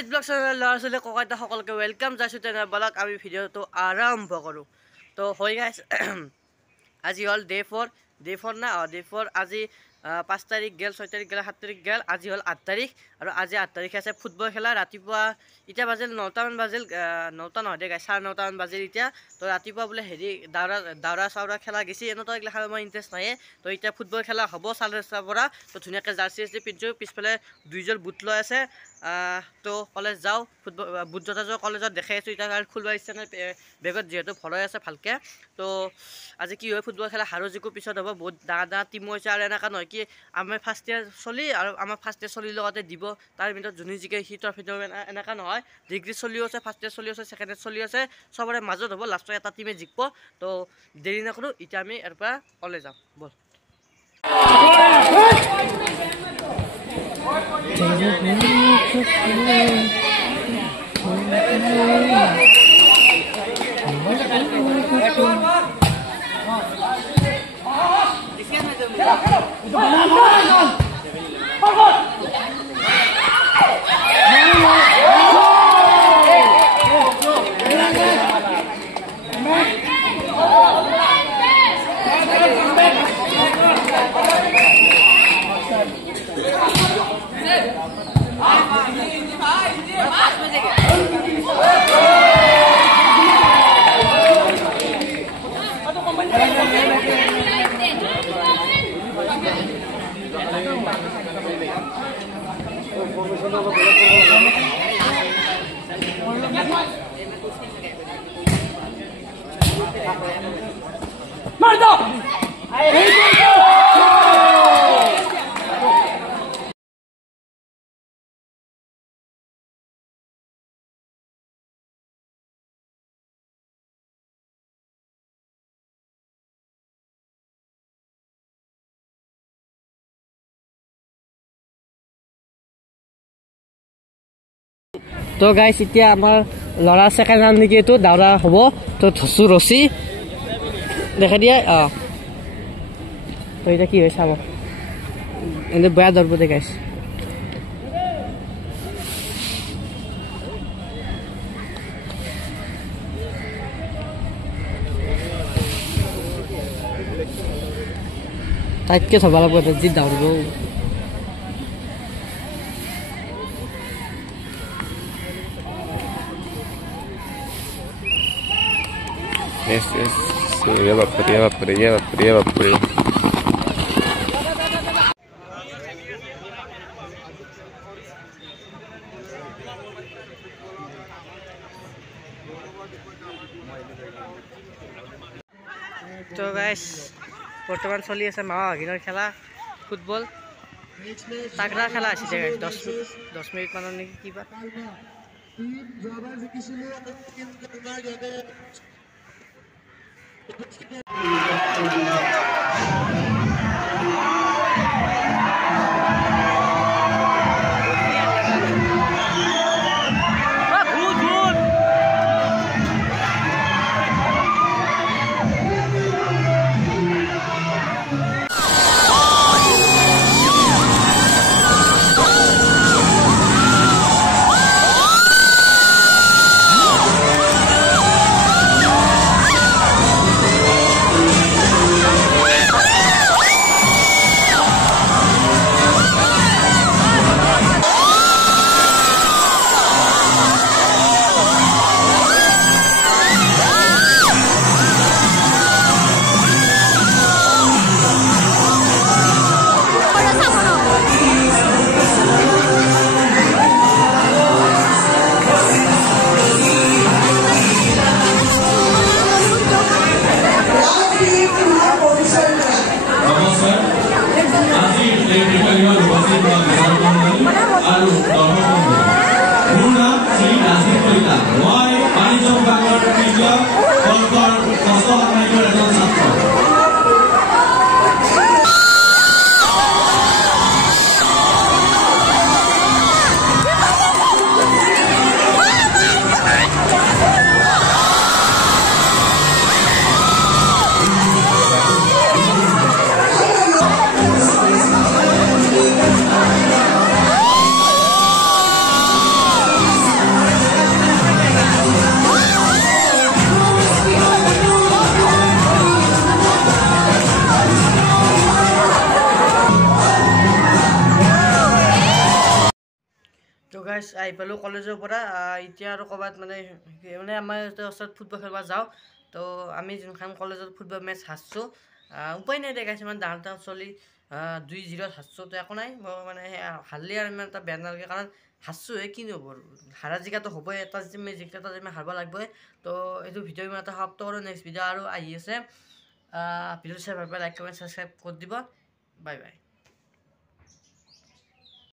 Digit blog channel ল'ৰা ছোৱালী ককাইতা সকলকে ওয়েলকাম যাইছোঁ তেনেহ'লে আমি ভিডিঅ'টো আৰম্ভ কৰোঁ। তো হৈ গাইছ আজি হ'ল ডে 4 না ডে 4 আজি 5 তাৰিখ গেল 6 তাৰিখ গেল 7 তাৰিখ গেল আজি হ'ল 8 তাৰিখ আৰু আজি 8 তাৰিখে আছে ফুটবল খেলা ৰাতিপুৱা এতিয়া বাজিল 9টা মান বাজিল 9টা নহয় দে গাইছ 9:30 মান বাজিল এতিয়া। তো ৰাতিপুৱা বোলে হেৰি দাউৰা চাউৰা খেলা গেছি এনেতো এইগিলা খেলা মই ইণ্টাৰেষ্ট নাই। তো এতিয়া ফুটবল খেলা হ'ব 4:30 পৰা। তো ধুনীয়াকৈ জাৰ্চি পিন্ধিছোঁ পিছফালে দুইযোৰ বুট লৈ আছে। তো কলেজ যাওঁ ফুটবল বুট জোতাযোৰ কলেজত দেখাই আছোঁ এতিয়া খুলিব ইচ্ছা নাই বেগত যিহেতু ভৰাই আছে ভালকৈ। তো আজি কি হয় ফুটবল খেলা হাৰো জিকো পিছত হ'ব বহুত ডাঙৰ টিমো হৈছে আৰু এনেকুৱা নহয় কি আমাৰ ফাৰ্ষ্ট ইয়াৰ চলি আৰু আমাৰ ফাৰ্ষ্ট ইয়াৰ চলিৰ লগতে দিব তাৰ ভিতৰত যোনে জিকে সি ট্ৰফি দিব এনেকুৱা নহয়। ডিগ্ৰী চলিও আছে ফাৰ্ষ্ট ইয়াৰ চলি আছে ছেকেণ্ড ইয়াৰ চলি আছে চবৰে মাজত হ'ব লাষ্টত এটা টিমে জিকিব। তো দেৰি নকৰোঁ এতিয়া আমি ইয়াৰ পৰা কলেজ যাম ব'ল। তো গাইছ এতিয়া আমাৰ ল'ৰা ছেকেণ্ড ৰাউণ্ড নেকি এইটো দাউৰা হ'ব। তো ধচু ৰচি দেখাই দিয়ে তো এতিয়া কি হয় চাব এনে বেয়া দৌৰিব দে গাইছ। তাইতকৈ থ'ব লাগিব যি দৌৰিব। Yes. Lleva por. তো গাইছ বৰ্তমান চলি আছে মামা ভাগিনৰ খেলা ফুটবল তাগৰা খেলা আছে গাইছ 10 মিনিট মানৰ নেকি কিবা। গাইছ আহি পালোঁ কলেজৰ পৰা এতিয়া আৰু ক'ৰবাত মানে আমাৰ ওচৰত ফুটবল খেলিব যাওঁ তো আমি যোনখন কলেজত ফুটবল মেটচ হাৰছোঁ উপায় নাই দে গাইছ ইমান ডাঙৰ ডাঙৰ চলি 2-0 হাৰছোঁ তো একো নাই মই মানে হাৰলি আৰু ইমান এটা বেয়া নালাগে কাৰণ হাৰছোঁহে কিনো হ'ব হাৰা জিকাটো হ'বই এটা টিমে জিকিলে এটা টিমে হাৰিব লাগিবই তো এইটো ভিডিঅ' ইমান এটা সমাপ্ত কৰোঁ নেক্সট ভিডিঅ' আৰু আহি আছে ভিডিঅ'টো চাই ভাল পাই লাইক কমেণ্ট ছাবস্ক্ৰাইব কৰি দিব বাই বাই